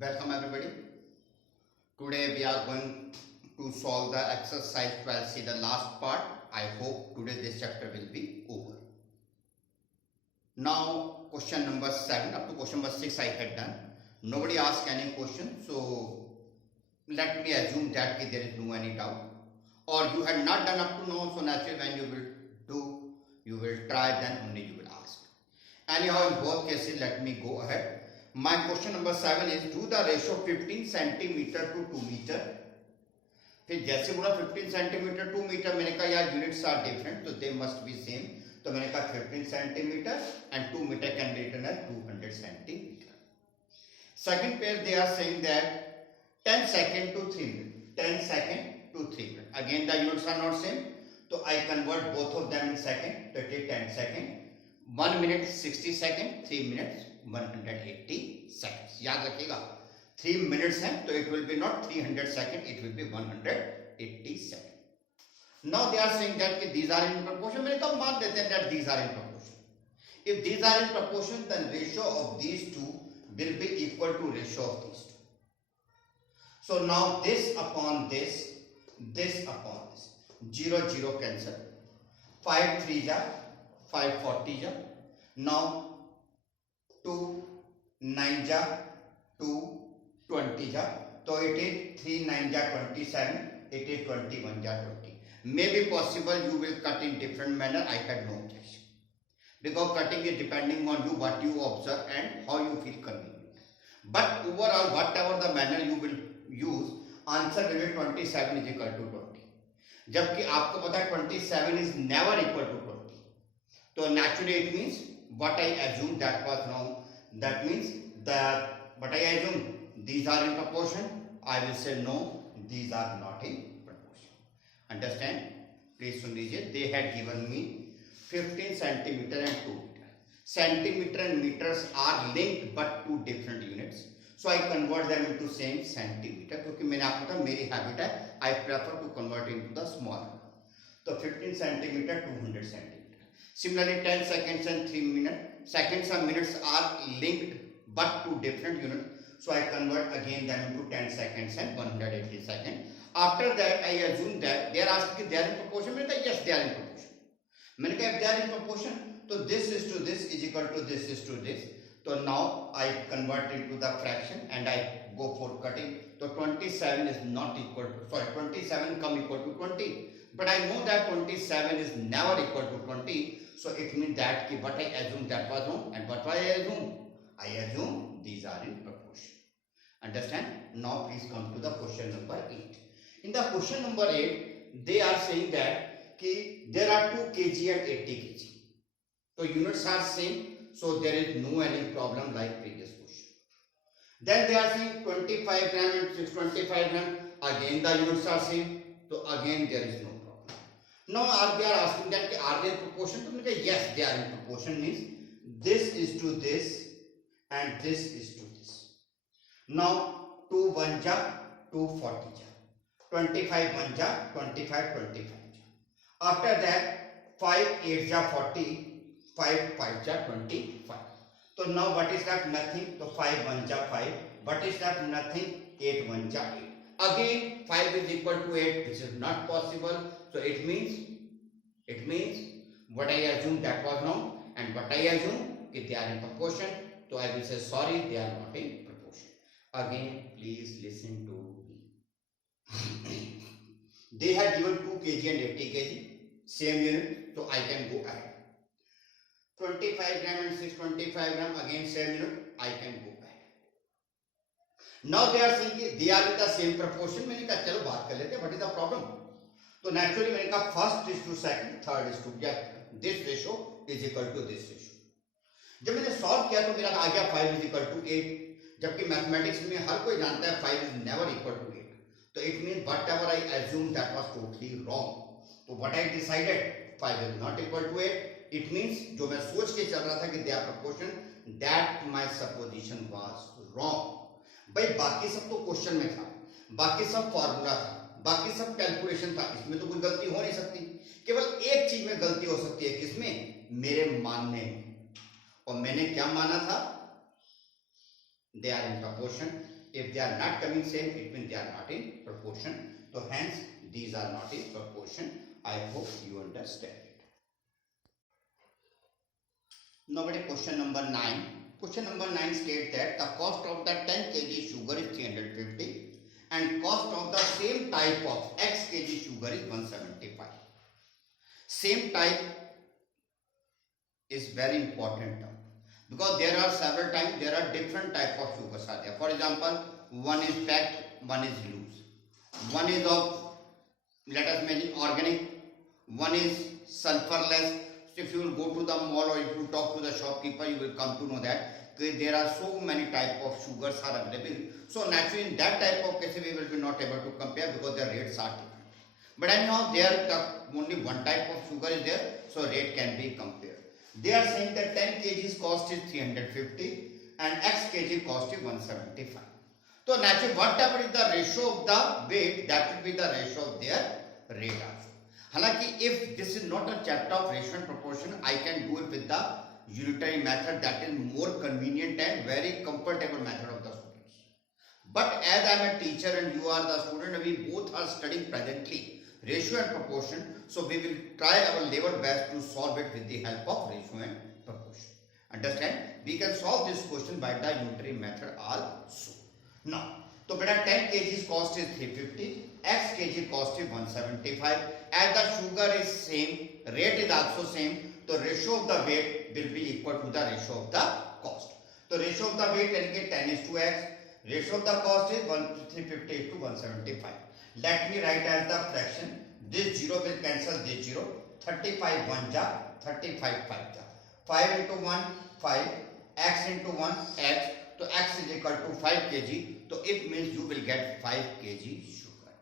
Welcome everybody. Today we are going to solve the exercise 12C, the last part. I hope today this chapter will be over. Now question number 7 up to question number 6 I had done. Nobody asked any question, so let me assume that there is no any doubt. Or you had not done up to now, so naturally when you will try, then only you will ask. Anyhow, in both cases, let me go ahead. My question number 7 is, do the ratio 15 centimeter to 2 meter. फिर जैसे बोला 15 centimetre 2 metre, मैंने कहा यार units are different, तो they must be same. तो मैंने कहा 15 centimetre and 2 metre can be written as 200 centimetre. Second pair they are saying that 10 second to 3 minute, 10 second to 3 minute. Again the units are not same, तो I convert both of them in second. तो it is 10 second, 1 minute 60 second, 3 minutes 180 seconds. याद रखिएगा 3 minutes हैं, तो it will be not 300 second, it will be 180 second. Now they are saying that कि these are in proportion. मैंने कब मान देते हैं that these are in proportion. If these are in proportion then ratio of these two will be equal to ratio of these two. So now this upon this, this upon this, 0 0 cancel, 5 3 जा 5 40 जा. Now 2 9 जा 2 20 जा, तो it is 3 9 जा 27, it is 21 ja 20. May be possible you will cut in different manner. I had no objection because cutting is depending on you, what you observe and how you feel convenient. But overall, whatever the manner you will use, answer will be 27 is equal to 20. जबकि आपको पता है 27 is never equal to 20. तो naturally it means what I assume that was wrong. That means that what I assume these are in proportion. I will say no, these are not in proportion. Understand? Please सुन लीजिए. They had given me 15 centimeter and 2 meter. Centimeter and meters are linked but two different units. So I convert them into same centimeter. क्योंकि मैंने आपको कहा मेरी habit है, I prefer to convert into the small. तो 15 centimeter 200 centimeter. Similarly 10 seconds and 3 minutes. Seconds and minutes are linked but two different units. So I convert again them into 10 seconds and 180 seconds. After that I assume that they are asking they are in proportion. मैंने कहा yes they are in proportion. मैंने कहा if they are in proportion, तो this is to this is equal to this is to this. So now I convert into the fraction and I go for cutting. So 27 is not equal to, sorry, 27 come equal to 20. But I know that 27 is never equal to 20. So it means that what I assume that was wrong, and what I assume? I assume these are in proportion. Understand? Now please come to the question number 8. In the question number 8, they are saying that there are 2 kg and 80 kg. So units are same, so there is no any problem like previous question. Then they are saying 25 gram and 625 gram. Again the units are same, so again there is no problem. Now they are asking that are they in proportion? So we say yes they are in proportion, means this is to this and this is to this. Now 2 1 ja 2 40 ja, 25 1 ja 25 25 ja. After that 5 8 ja 40, 5 5 ja 25. So now what is that? Nothing. So 5 1 ja 5. What is that? Nothing. 8 1 ja 8. Again 5 is equal to 8, which is not possible. So it means what I assume that was wrong, and what I assume if they are in proportion, so I will say sorry they are not in proportion. Again please listen to me. They had given 2 kg and 80 kg, same unit, so I can go ahead. 25 gram and 625 gram, again same unit, I can go ahead. Now they are saying they are in the same proportion. मैंने कहा चलो बात कर लेते हैं, what is the problem? तो naturally मैंने कहा first is to second, third is to, yeah, this ratio is equal to this ratio. जब मैंने सॉल्व किया तो मेरा आ गया 5 is equal to 8. जबकि मैथमेटिक्स में हर कोई जानता है 5 is never equal to 8. तो it means whatever I assumed that was totally wrong. तो what I decided 5 is not equal to 8. It means जो मैं सोच के चल रहा था कि they are proportion, that my supposition was wrong. भाई बाकी सब तो क्वेश्चन में था, बाकी सब फॉर्मूला था, बाकी सब कैलकुलेशन था, इसमें तो कोई गलती हो नहीं सकती. केवल एक चीज में गलती हो सकती है, किसमें? मेरे मानने में. और मैंने क्या माना था? they are in proportion. If they are not coming same, it means they are not in proportion. So hence these are not in proportion. I hope you understand it. Now question number 9. Question number 9 states that the cost of the 10 kg sugar is 350 and cost of the same type of X kg sugar is 175. Same type is very important term because there are several times there are different type of sugars are there. For example, one is packed, one is loose, one is of, let us mention, organic, one is sulfurless. So if you will go to the mall or if you talk to the shopkeeper, you will come to know that there are so many type of sugars are available. So naturally in that type of case we will be not able to compare because the rates are different. But anyhow there only one type of sugar is there, so rate can be compared. They are saying that 10 kgs cost is 350 and X kg cost is 175. So naturally whatever is the ratio of the weight, that will be the ratio of their rate also. Halaki if this is not a chapter of ratio and proportion, I can do it with the unitary method, that is more convenient and very comfortable method of the students. But as I am a teacher and you are the student, we both are studying presently ratio and proportion, so we will try our level best to solve it with the help of ratio and proportion. Understand? We can solve this question by the unitary method also. Now, so beta 10 kg cost is 350, X kg cost is 175. As the sugar is same, rate is also same, so ratio of the weight will be equal to the ratio of the cost. So ratio of the weight यानी 10 is to X, ratio of the cost is 350 is to 175. Let me write as the fraction. This 0 will cancel this 0. 35 1 ja, 35 5 ja. 5 into 1 5, X into 1 X. So X is equal to 5 kg. So it means you will get 5 kg sugar.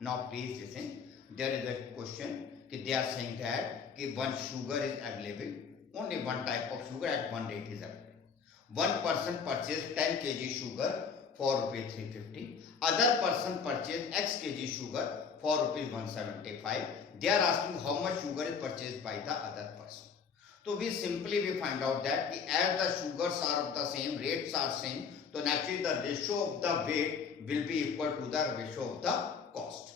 Now please listen. There is a question. They are saying that one sugar is available. Only one type of sugar at one rate is available. One person purchased 10 kg sugar for rupees 350. Other person purchased X kg sugar for rupees 175. They are asking how much sugar is purchased by the other person. So we simply find out that as the sugars are of the same, rates are same, so naturally the ratio of the weight will be equal to the ratio of the cost.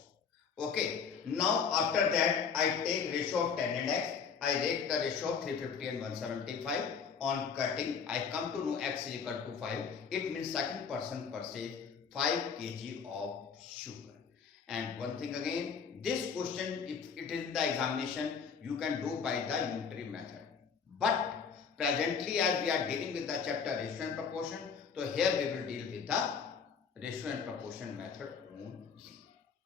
Okay. Now after that I take ratio of 10 and X. I take the ratio of 350 and 175. On cutting, I come to know X is equal to 5. It means second person purchased 5 kg of sugar. And one thing again, this question, if it is the examination, you can do by the unitary method. But presently as we are dealing with the chapter ratio and proportion, so here we will deal with the ratio and proportion method only.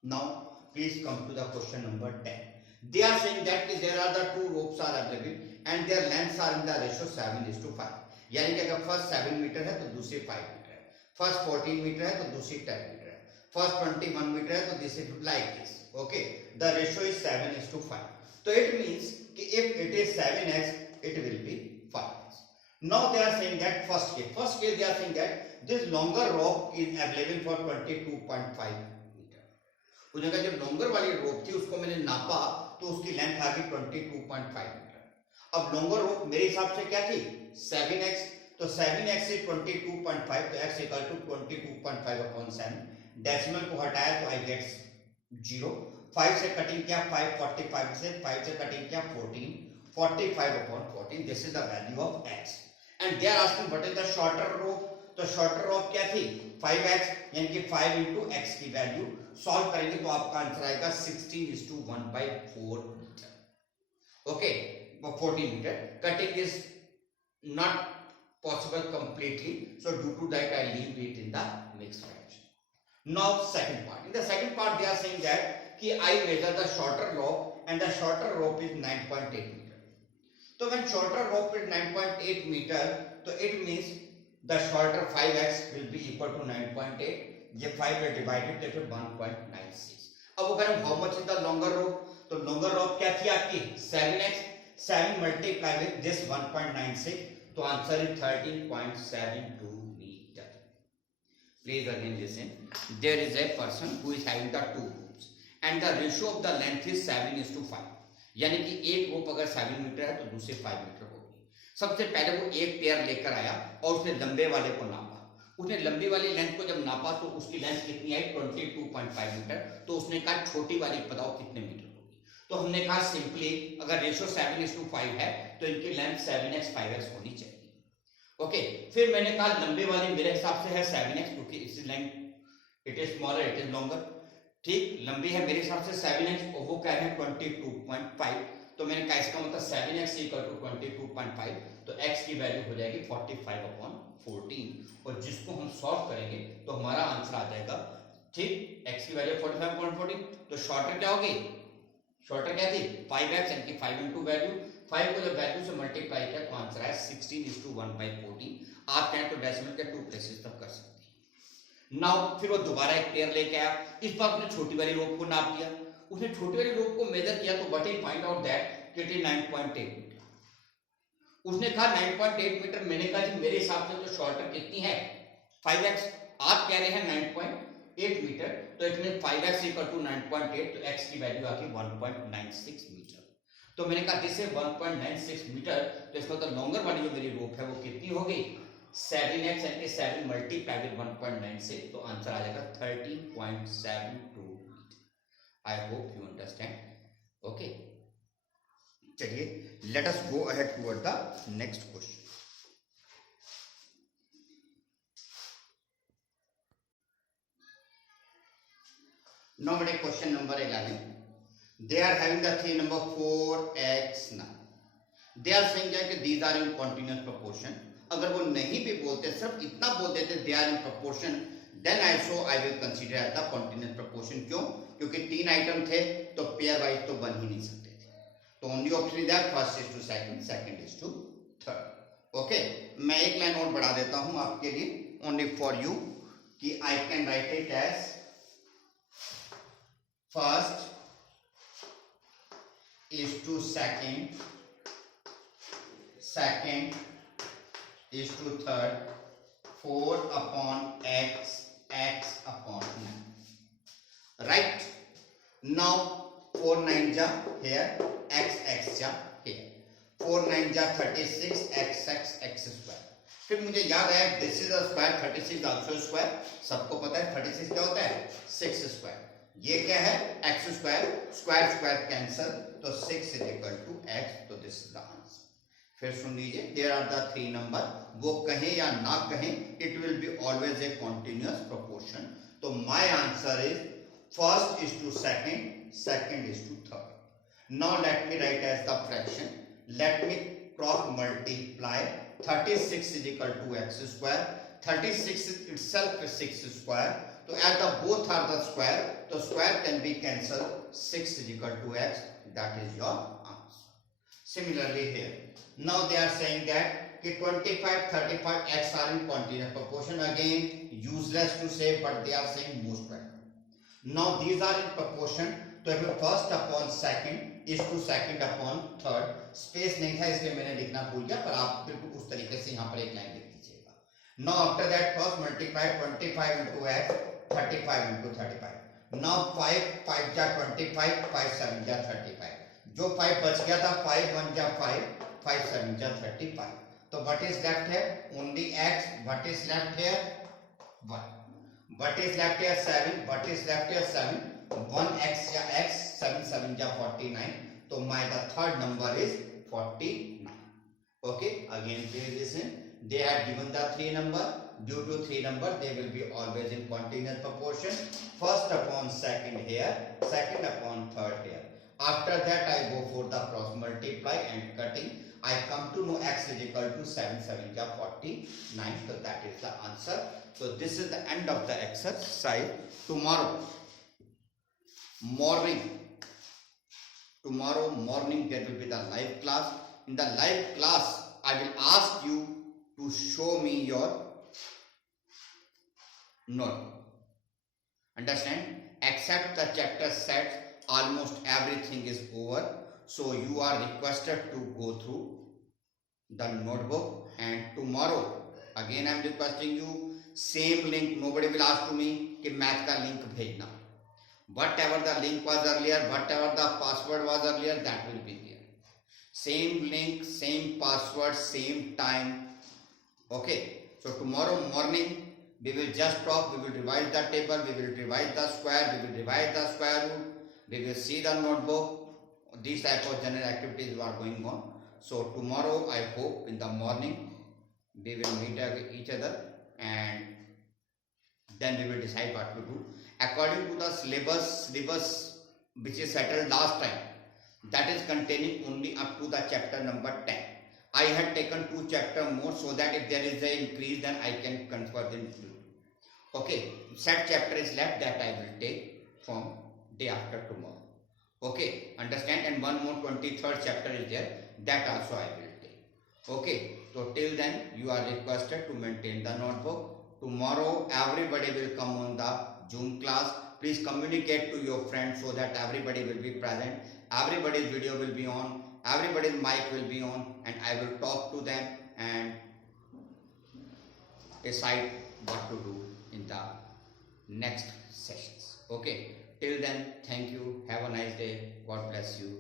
Now please come to the question number 10. They are saying that there are the two ropes are available and their lengths are in the ratio 7 is to 5. यानी कि अगर first 7 metre है तो दूसरी 5 metre है, first 14 metre है तो दूसरी 10 मीटर है, फर्स्ट 21 मीटर है तो this is like this. Okay, the ratio is 7 is to 5. So it means कि if it is 7x, it will be 5x. Now they are saying that first case they are saying that this longer rope is available for 22.5 metre. उस जगह जो longer वाली rope थी उसको मैंने नापा तो उसकी लेंथ आ गई 22.5 मीटर. अब longer rope मेरे हिसाब से क्या थी 7x, तो 7x से 22.5 तो x equal to 22.5 upon 7. Decimal को हटाया तो आई गेट 0. 5 से कटिंग किया 5, 45 से 5 से कटिंग किया 14, 45 upon 14. This is the value of x. And they are asking what is the shorter rope. तो shorter rope क्या थी 5x, यानी कि 5 into x की वैल्यू सॉल्व करेंगे तो आपका आंसर आएगा 16:1/4 metre. Okay, 14 metre. Cutting is not possible completely, so due to that I leave it in the mixed fraction. Now second part. In the second part they are saying that कि I measure the shorter rope and the shorter rope is 9.8 meter. So when shorter rope is 9.8 meter, so it means the shorter 5x will be equal to 9.8. ये 5 में divided तो 1.96. अब वो करें how much is the longer rope? तो longer rope क्या थी आपकी 7x. 7 multiply with this 1.96, तो answer is 13.72 meter. Please again listen. There is a person who is having the two ropes and the ratio of the length is 7 is to 5. यानी कि एक रोप अगर 7 metre है तो दूसरे 5 मीटर होगी. सबसे पहले वो एक पेयर लेकर आया और उसने लंबे वाले को नापा. उसने लंबी वाली लेंथ को जब नापा तो उसकी लेंथ कितनी आई 22.5 मीटर। तो उसने कहा छोटी वाली बताओ कितने मीटर होगी। तो हमने कहा सिंपली अगर रेशियो 7:5 है तो इनकी लेंथ 7x 5x होनी चाहिए। ओके, फिर मैंने कहा लंबी वाली मेरे हिसाब से है 7x क्योंकि इसकी length it is smaller it is longer. ठीक, लंबी है मेरे हिसाब से 7x और वो कह रहे हैं 22.5। तो मैंने कहा इसका मतलब 7x = 22.5 तो x की वैल्यू हो जाएगी 45/14 और जिसको हम सॉल्व करेंगे तो हमारा आंसर आ जाएगा। ठीक, x की वैल्यू 45/14 तो शॉर्टर क्या होगी, शॉर्टर क्या थी 5x यानी कि 5 इंटू वैल्यू 5 को जब वैल्यू से मल्टीप्लाई किया तो आंसर आया 16:1/14। आप चाहें तो डेसिमल के 2 प्लेसेस तक कर सकते हैं। नाउ फिर वो दोबारा एक पेयर लेके आया, इस बार उसने छोटी वाली रोप को नाप दिया। उसने छोटी वाली रोप को मेजर किया तो what he find out that it is 9.8 metre. उसने कहा 9.8 मीटर। मैंने कहा जी मेरे हिसाब से तो शॉर्टर कितनी है 5x, आप कह रहे हैं 9.8 मीटर तो इसमें 5x = 9.8 तो x की वैल्यू आ गई 1.96 मीटर। तो मैंने कहा दिस है 1.96 मीटर तो इसका मतलब लॉन्गर वाली जो मेरी रोप है वो कितनी हो गई 7x यानी कि 7 मल्टीप्लाई विद 1.96 तो आंसर आ जाएगा 13.72 metre. I hope you understand. Okay, चलिए let us go ahead toward the next question. Now question number 11. They are having the three number 4x9. They are saying that these are in continuous proportion. अगर वो नहीं भी बोलते सिर्फ इतना बोल देते they are in proportion then also I will consider as the continuous proportion। क्यों? क्योंकि 3 आइटम थे तो पेयर वाइज तो बन ही नहीं सकते थे। तो only option is that first is to second, second is to third. Okay, मैं एक लाइन और बढ़ा देता हूं आपके लिए ओनली फॉर यू कि I can write it as first is to second, second is to third, 4/x, x upon 9. Right? Now 4 9 ja here, x ja here, 4 9 ja 36, x square। फिर मुझे याद आया this is a square 36 also square. सबको पता है 36 क्या होता है 6 स्क्वायर। ये क्या है x square, square square cancel तो 6 = x तो दिस इज द आंसर। फिर सुन लीजिए देयर आर द 3 नंबर, वो कहें या ना कहें it will be always a continuous proportion. तो my answer is first is to second, second is to third. Now let me write as the fraction, let me cross multiply 36 = x square, 36 itself is 6 square तो as the both are the square तो square can be cancelled, 6 = x, that is your answer। Similarly here now they are saying that 25 35 x are in continuous proportion, again useless to say but they are saying most right। now these are in proportion तो इसमें first upon second is to second upon third। Space नहीं था इसलिए मैंने लिखना भूल गया पर आप बिल्कुल उस तरीके से यहाँ पर एक लाइन लिख लीजिएगा। now after that first multiply 25 into x, 35 into 35। now 5 5 जा 25, 5 7 जा 35। जो 5 बच गया था 5 1 जा 5, 5 7 जा 35। तो what is left here only x, what is left here 1, what is left here 7, what is left here 7, 1 x या x, 7 7 जा 49 तो my the third number is 49। okay, again please listen, they had given the 3 number, due to 3 number they will be always in continuous proportion, first upon second here, second upon third here। after that I go for the cross multiply and cutting, I come to know x is equal to 7 7 ja 49 so that is the answer। so this is the end of the exercise। tomorrow morning there will be the live class। in the live class I will ask you to show me your note, understand, except the chapter sets almost everything is over so you are requested to go through the notebook and tomorrow again I am requesting you same link, nobody will ask to me कि math का link भेजना, whatever the link was earlier, whatever the password was earlier that will be there, same link, same password, same time। okay, so tomorrow morning We will just talk, we will revise the table, we will revise the square, we will revise the square root, we will see the notebook. These type of general activities are going on. So tomorrow I hope in the morning we will meet each other and then we will decide what to do. According to the syllabus which is settled last time, that is containing only up to the chapter number 10. I had taken 2 chapter more so that if there is an increase then I can convert them to. Okay, set chapter is left that I will take from day after tomorrow. Okay, understand? And one more 23rd chapter is there, that also I will take. Okay, so till then you are requested to maintain the notebook. Tomorrow everybody will come on the Zoom class. Please communicate to your friends so that everybody will be present. Everybody's video will be on, everybody's mic will be on, and I will talk to them and decide what to do in the next sessions. Okay, till then, thank you, have a nice day, God bless you.